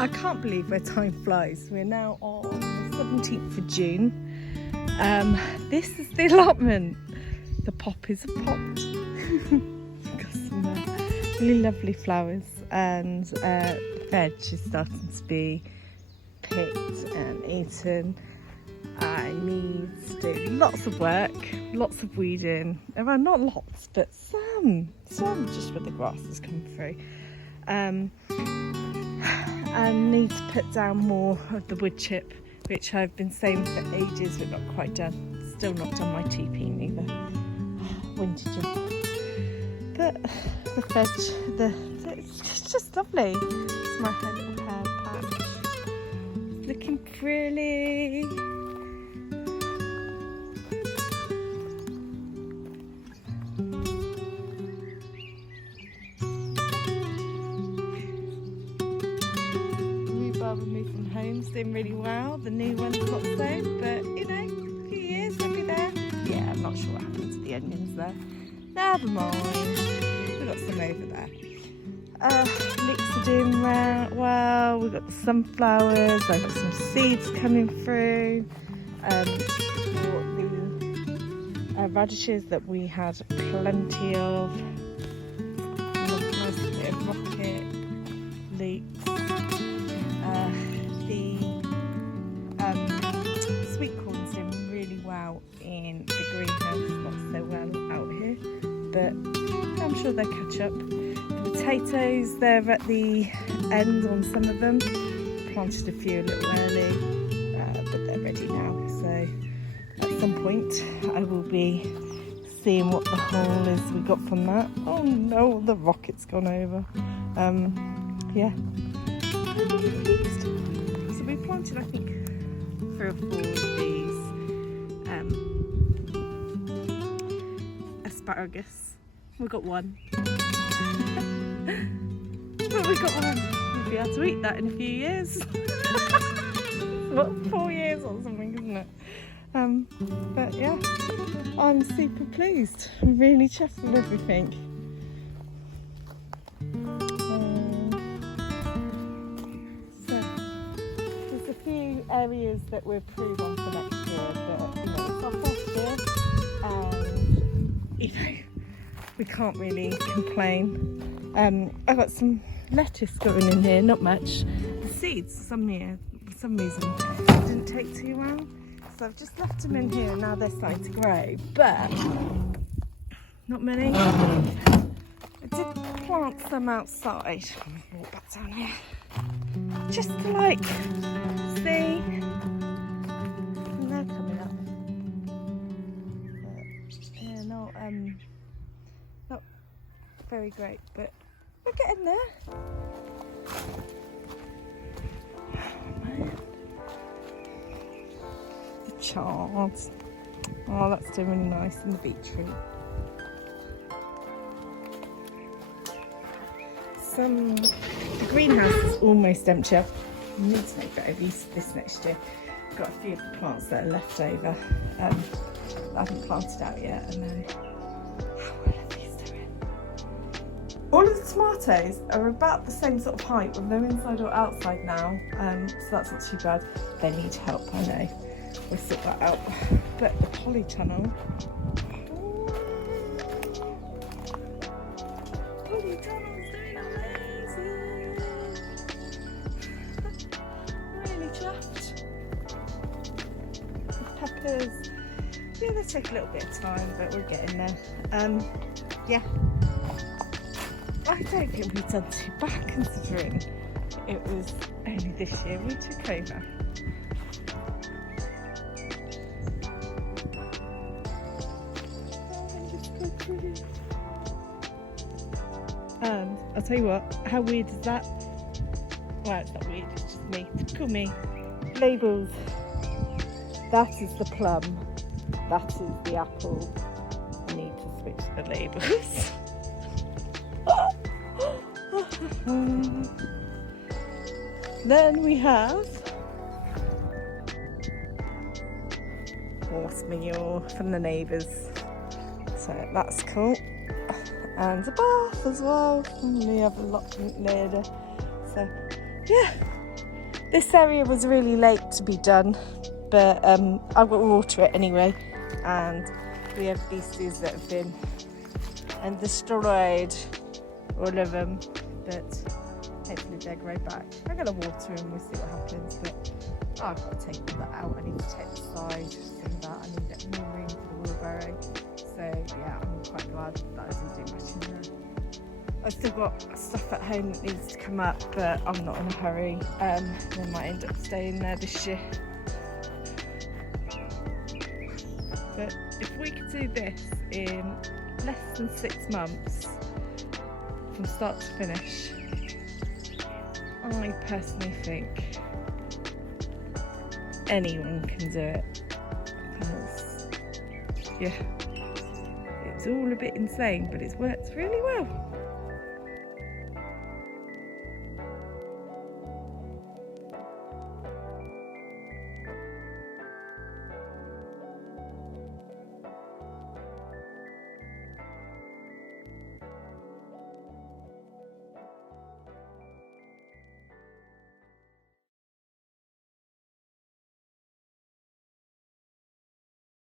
I can't believe where time flies. We're now on the 17th of June. This is the allotment. The poppies are popped. Got some really lovely flowers, and the veg is starting to be picked and eaten. I need to do lots of work, lots of weeding. Well, not lots, but some just where the grass has come through. I need to put down more of the wood chip, which I've been saying for ages but not quite done. Still not done my TP neither. Winter job. But the veg, it's just lovely. It's my little hair patch. It's looking pretty. Removed from home's doing really well. The new one's not so, but you know, a few years they'll be there. Yeah, I'm not sure what happened to the onions there. Never mind. We've got some over there. Leeks are doing well. We've got the sunflowers. I've got some seeds coming through. The radishes that we had plenty of. Nice bit of rocket leeks. The sweet corn's doing really well in the greenhouse, not so well out here, but I'm sure they'll catch up. The potatoes, they're at the end on some of them. Planted a few a little early, but they're ready now. So at some point I will be seeing what the haul is we got from that. Oh no, the rocket's gone over. Yeah. So we planted, I think, 3 or 4 of these asparagus. We got one. But we got one. We'll be able to eat that in a few years. What, 4 years or something, isn't it? But yeah, I'm super pleased. I'm really chuffed with everything. Areas that we're improved on for next year, but you know, it's our first year, and you know, we can't really complain. I've got some lettuce going in here, not much. The seeds, for some reason, didn't take too well, so I've just left them in here, and now they're starting to grow, but not many. I did plant some outside. I'll walk back down here, just to like see, and they're coming up. But, yeah, not very great, but we're getting there. Oh, man. The chards. Oh, that's doing really nice in the beetroot. The greenhouse is almost empty. I need to make better use of this next year. I've got a few of the plants that are left over that I haven't planted out yet, and then how well are these doing? All of the tomatoes are about the same sort of height, with no inside or outside now, so that's not too bad. They need help, I know. We'll sort that out. But the polytunnel, polytunnel's doing amazing. Really chuffed. The peppers, yeah, they take a little bit of time, but we're getting there. Yeah, I don't think we've done too bad considering it was only this year we took over. And I'll tell you what, how weird is that? Well, it's not weird, it's just me. Typical me. Labels. That is the plum. That is the apple. I need to switch the labels. Then we have horse manure from the neighbours. So that's cool. And a bath as well from the other allotment later. So yeah, This area was really late to be done, but I've got to water it anyway. And we have beasties that have been and destroyed all of them, but hopefully they'll grow back. I'm going to water them, we'll see what happens, but I've got to take that out. I need to take the side and that. I need to get more room for the wheelbarrow. So yeah, I'm quite glad that I didn't do much in there. I've still got stuff at home that needs to come up, but I'm not in a hurry. They might end up staying there this year. But if we could do this in less than 6 months, from start to finish, I personally think anyone can do it. Because, yeah, it's all a bit insane, but it's worked really well.